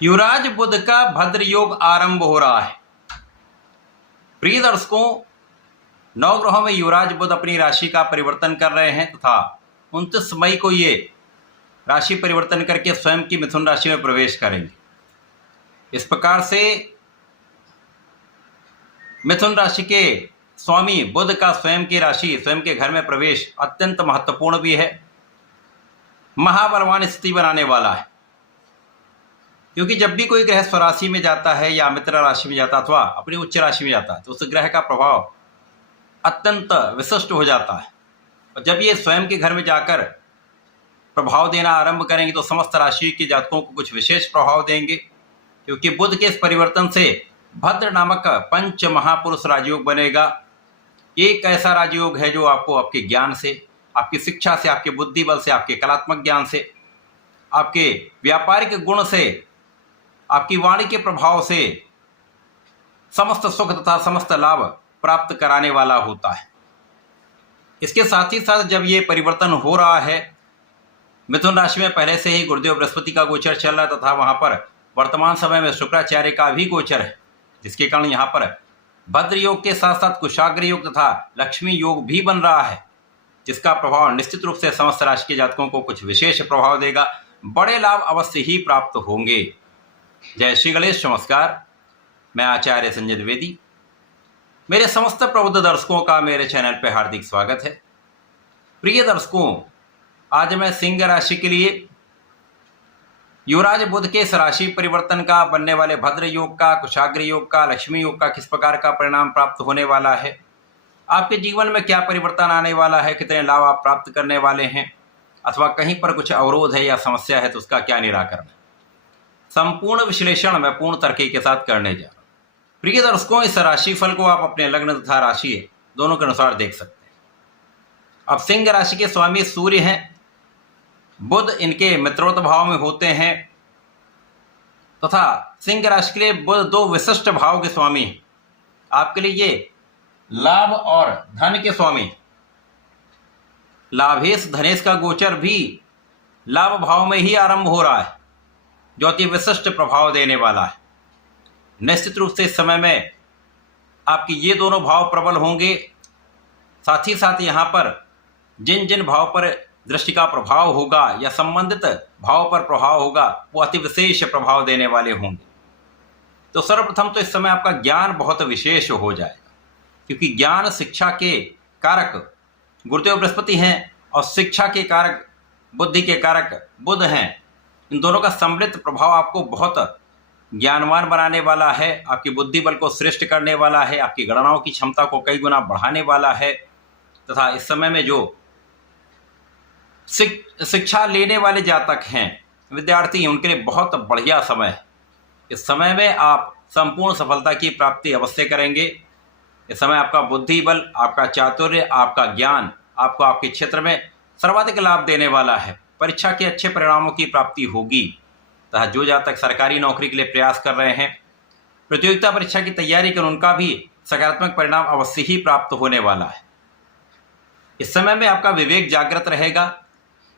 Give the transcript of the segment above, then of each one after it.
युवराज बुध का भद्र योग आरंभ हो रहा है। प्रिय दर्शकों, नवग्रहों में युवराज बुध अपनी राशि का परिवर्तन कर रहे हैं तथा 29 मई को ये राशि परिवर्तन करके स्वयं की मिथुन राशि में प्रवेश करेंगे। इस प्रकार से मिथुन राशि के स्वामी बुध का स्वयं की राशि, स्वयं के घर में प्रवेश अत्यंत महत्वपूर्ण भी है, महाबलवान स्थिति बनाने वाला है। क्योंकि जब भी कोई ग्रह स्वराशि में जाता है या मित्र राशि में जाता है अथवा अपनी उच्च राशि में जाता है तो उस ग्रह का प्रभाव अत्यंत विशिष्ट हो जाता है। और जब ये स्वयं के घर में जाकर प्रभाव देना आरंभ करेंगे तो समस्त राशि के जातकों को कुछ विशेष प्रभाव देंगे। क्योंकि बुध के इस परिवर्तन से भद्र नामक पंच महापुरुष राजयोग बनेगा। एक ऐसा राजयोग है जो आपको आपके ज्ञान से, आपकी शिक्षा से, आपके बुद्धि बल से, आपके कलात्मक ज्ञान से, आपके व्यापारिक गुण से, आपकी वाणी के प्रभाव से समस्त सुख तथा समस्त लाभ प्राप्त कराने वाला होता है। इसके साथ ही साथ जब ये परिवर्तन हो रहा है, मिथुन राशि में पहले से ही गुरुदेव बृहस्पति का गोचर चल रहा है तथा वहां पर वर्तमान समय में शुक्राचार्य का भी गोचर है, जिसके कारण यहाँ पर भद्र योग के साथ साथ कुशाग्र योग तथा लक्ष्मी योग भी बन रहा है, जिसका प्रभाव निश्चित रूप से समस्त राशि के जातकों को कुछ विशेष प्रभाव देगा। बड़े लाभ अवश्य ही प्राप्त होंगे। जय श्री गणेश, नमस्कार। मैं आचार्य संजय द्विवेदी। मेरे समस्त प्रबुद्ध दर्शकों का मेरे चैनल पर हार्दिक स्वागत है। प्रिय दर्शकों, आज मैं सिंह राशि के लिए युवराज बुध के इस राशि परिवर्तन का, बनने वाले भद्र योग का, कुशाग्र योग का, लक्ष्मी योग का किस प्रकार का परिणाम प्राप्त होने वाला है, आपके जीवन में क्या परिवर्तन आने वाला है, कितने लाभ आप प्राप्त करने वाले हैं, अथवा कहीं पर कुछ अवरोध है या समस्या है तो उसका क्या निराकरण है, संपूर्ण विश्लेषण मैं पूर्ण तर्क के साथ करने जा रहा हूं। प्रिय दर्शकों, इस राशिफल को आप अपने लग्न तथा राशि दोनों के अनुसार देख सकते हैं। अब सिंह राशि के स्वामी सूर्य हैं, बुध इनके मित्रोत भाव में होते हैं तथा सिंह राशि के लिए बुध दो विशिष्ट भाव के स्वामी हैं। आपके लिए ये लाभ और धन के स्वामी, लाभेश धनेश का गोचर भी लाभ भाव में ही आरंभ हो रहा है, जो अति विशिष्ट प्रभाव देने वाला है। निश्चित रूप से इस समय में आपके ये दोनों भाव प्रबल होंगे। साथ ही साथ यहाँ पर जिन जिन भाव पर दृष्टि का प्रभाव होगा या संबंधित भाव पर प्रभाव होगा वो अति विशेष प्रभाव देने वाले होंगे। तो सर्वप्रथम तो इस समय आपका ज्ञान बहुत विशेष हो जाएगा, क्योंकि ज्ञान शिक्षा के कारक गुरुदेव बृहस्पति हैं और शिक्षा के कारक, बुद्धि के कारक बुध हैं। इन दोनों का सम्मिलित प्रभाव आपको बहुत ज्ञानवान बनाने वाला है, आपकी बुद्धि बल को श्रेष्ठ करने वाला है, आपकी गणनाओं की क्षमता को कई गुना बढ़ाने वाला है। तथा इस समय में जो शिक्षा लेने वाले जातक हैं, विद्यार्थी हैं, उनके लिए बहुत बढ़िया समय है। इस समय में आप संपूर्ण सफलता की प्राप्ति अवश्य करेंगे। इस समय आपका बुद्धि बल, आपका चातुर्य, आपका ज्ञान आपको आपके क्षेत्र में सर्वाधिक लाभ देने वाला है। परीक्षा के अच्छे परिणामों की प्राप्ति होगी तथा जो जातक सरकारी नौकरी के लिए प्रयास कर रहे हैं, प्रतियोगिता परीक्षा की तैयारी कर, उनका भी सकारात्मक परिणाम अवश्य ही प्राप्त होने वाला है। इस समय में आपका विवेक जागृत रहेगा।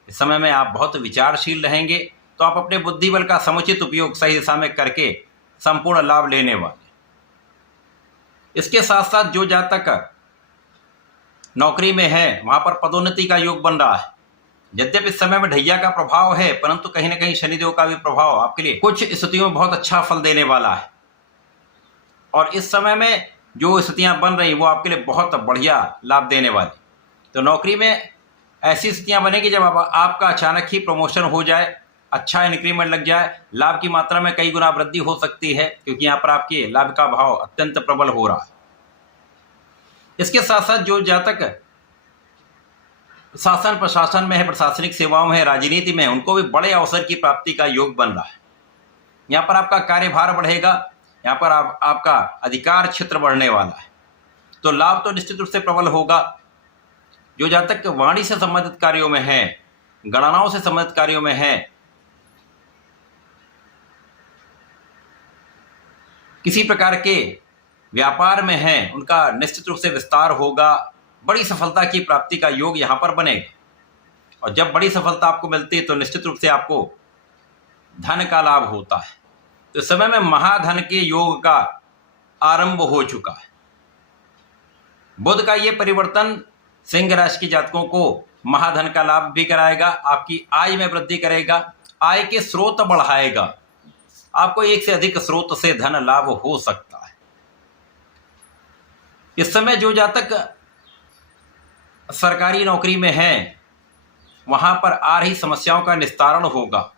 इस समय में आप बहुत विचारशील रहेंगे, तो आप अपने बुद्धि बल का समुचित उपयोग सही दिशा में करके संपूर्ण लाभ लेने वाले। इसके साथ साथ जो जातक नौकरी में है वहां पर पदोन्नति का योग बन रहा है। यद्यपि इस समय में ढैया का प्रभाव है, परंतु कहीं ना कहीं शनिदेव का भी प्रभाव आपके लिए कुछ स्थितियों में बहुत अच्छा फल देने वाला है। और इस समय में जो स्थितियां बन रही वो आपके लिए बहुत बढ़िया लाभ देने वाली। तो नौकरी में ऐसी स्थितियां बनेगी जब आपका अचानक ही प्रमोशन हो जाए, अच्छा इंक्रीमेंट लग जाए, लाभ की मात्रा में कई गुना वृद्धि हो सकती है, क्योंकि यहाँ पर आपके लाभ का भाव अत्यंत प्रबल हो रहा है। इसके साथ साथ जो जातक शासन प्रशासन में है, प्रशासनिक सेवाओं में है, राजनीति में है, उनको भी बड़े अवसर की प्राप्ति का योग बन रहा है। यहाँ पर आपका कार्यभार बढ़ेगा, यहाँ पर आपका अधिकार क्षेत्र बढ़ने वाला है। तो लाभ तो निश्चित रूप से प्रबल होगा। जो जातक वाणी से संबंधित कार्यों में है, गणनाओं से संबंधित कार्यों में है, किसी प्रकार के व्यापार में है, उनका निश्चित रूप से विस्तार होगा। बड़ी सफलता की प्राप्ति का योग यहाँ पर बनेगा। और जब बड़ी सफलता आपको मिलती है तो निश्चित रूप से आपको धन का लाभ होता है। तो इस समय में महाधन के योग का आरंभ हो चुका है। बुध का ये परिवर्तन सिंह राशि के जातकों को महाधन का लाभ भी कराएगा, आपकी आय में वृद्धि करेगा, आय के स्रोत बढ़ाएगा, आपको एक से अधिक स्रोत से धन लाभ हो सकता है। इस समय जो जातक सरकारी नौकरी में हैं वहां पर आ रही समस्याओं का निस्तारण होगा।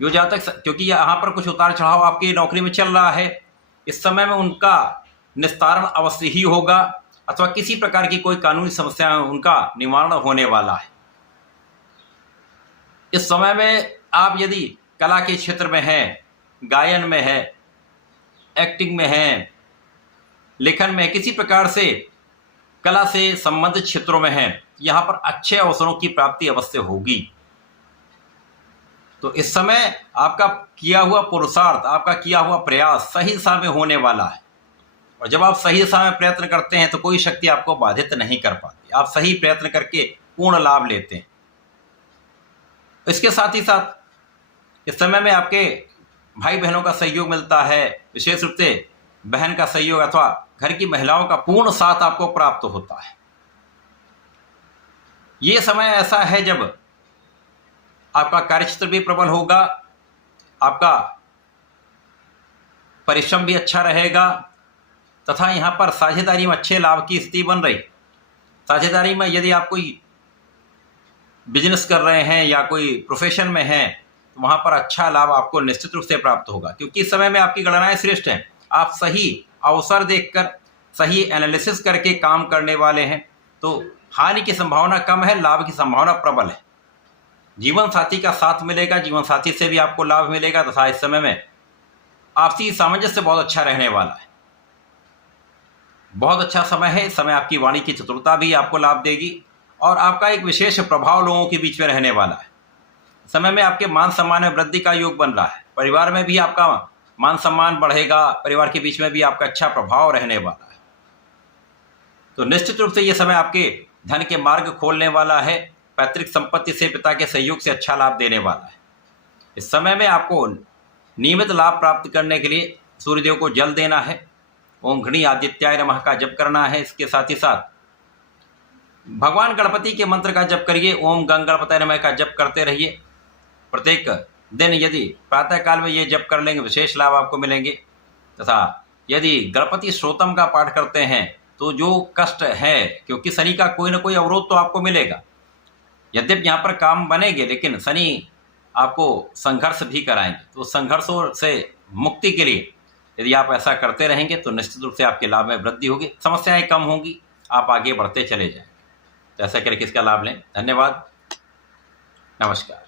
जो जातक, क्योंकि यहाँ पर कुछ उतार चढ़ाव आपकी नौकरी में चल रहा है, इस समय में उनका निस्तारण अवश्य ही होगा, अथवा किसी प्रकार की कोई कानूनी समस्या है उनका निवारण होने वाला है। इस समय में आप यदि कला के क्षेत्र में हैं, गायन में है, एक्टिंग में है, लेखन में, किसी प्रकार से कला से संबंधित क्षेत्रों में हैं, यहाँ पर अच्छे अवसरों की प्राप्ति अवश्य होगी। तो इस समय आपका किया हुआ पुरुषार्थ, आपका किया हुआ प्रयास सही दिशा में होने वाला है। और जब आप सही दिशा में प्रयत्न करते हैं तो कोई शक्ति आपको बाधित नहीं कर पाती, आप सही प्रयत्न करके पूर्ण लाभ लेते हैं। इसके साथ ही साथ इस समय में आपके भाई बहनों का सहयोग मिलता है, विशेष रूप से बहन का सहयोग अथवा घर की महिलाओं का पूर्ण साथ आपको प्राप्त होता है। ये समय ऐसा है जब आपका कार्यक्षेत्र भी प्रबल होगा, आपका परिश्रम भी अच्छा रहेगा, तथा यहाँ पर साझेदारी में अच्छे लाभ की स्थिति बन रही। साझेदारी में यदि आप कोई बिजनेस कर रहे हैं या कोई प्रोफेशन में हैं तो वहाँ पर अच्छा लाभ आपको निश्चित रूप से प्राप्त होगा, क्योंकि इस समय में आपकी गणनाएं श्रेष्ठ हैं। आप सही अवसर देखकर, सही एनालिसिस करके काम करने वाले हैं, तो हानि की संभावना कम है, लाभ की संभावना प्रबल है। जीवन साथी का साथ मिलेगा, जीवन साथी से भी आपको लाभ मिलेगा, तथा इस समय में आपसी सामंजस्य बहुत अच्छा रहने वाला है। बहुत अच्छा समय है। इस समय आपकी वाणी की चतुरता भी आपको लाभ देगी और आपका एक विशेष प्रभाव लोगों के बीच में रहने वाला है। समय में आपके मान सम्मान में वृद्धि का योग बन रहा है, परिवार में भी आपका मान सम्मान बढ़ेगा, परिवार के बीच में भी आपका अच्छा प्रभाव रहने वाला है। तो निश्चित रूप से ये समय आपके धन के मार्ग खोलने वाला है, पैतृक संपत्ति से, पिता के सहयोग से अच्छा लाभ देने वाला है। इस समय में आपको नियमित लाभ प्राप्त करने के लिए सूर्यदेव को जल देना है, ओम घृणी आदित्याय नमः का जप करना है। इसके साथ ही साथ भगवान गणपति के मंत्र का जप करिए, ओम गंग गणपतये नमः का जप करते रहिए। प्रत्येक दिन यदि प्रातः काल में ये जप कर लेंगे विशेष लाभ आपको मिलेंगे। तथा यदि गणपति स्तोत्रम का पाठ करते हैं तो जो कष्ट है, क्योंकि शनि का कोई ना कोई अवरोध तो आपको मिलेगा, यद्यपि यहाँ पर काम बनेंगे, लेकिन शनि आपको संघर्ष भी कराएंगे। तो संघर्षों से मुक्ति के लिए यदि आप ऐसा करते रहेंगे तो निश्चित रूप से आपके लाभ में वृद्धि होगी, समस्याएं कम होंगी, आप आगे बढ़ते चले जाएंगे। तो ऐसा करके इसका लाभ लें। धन्यवाद, नमस्कार।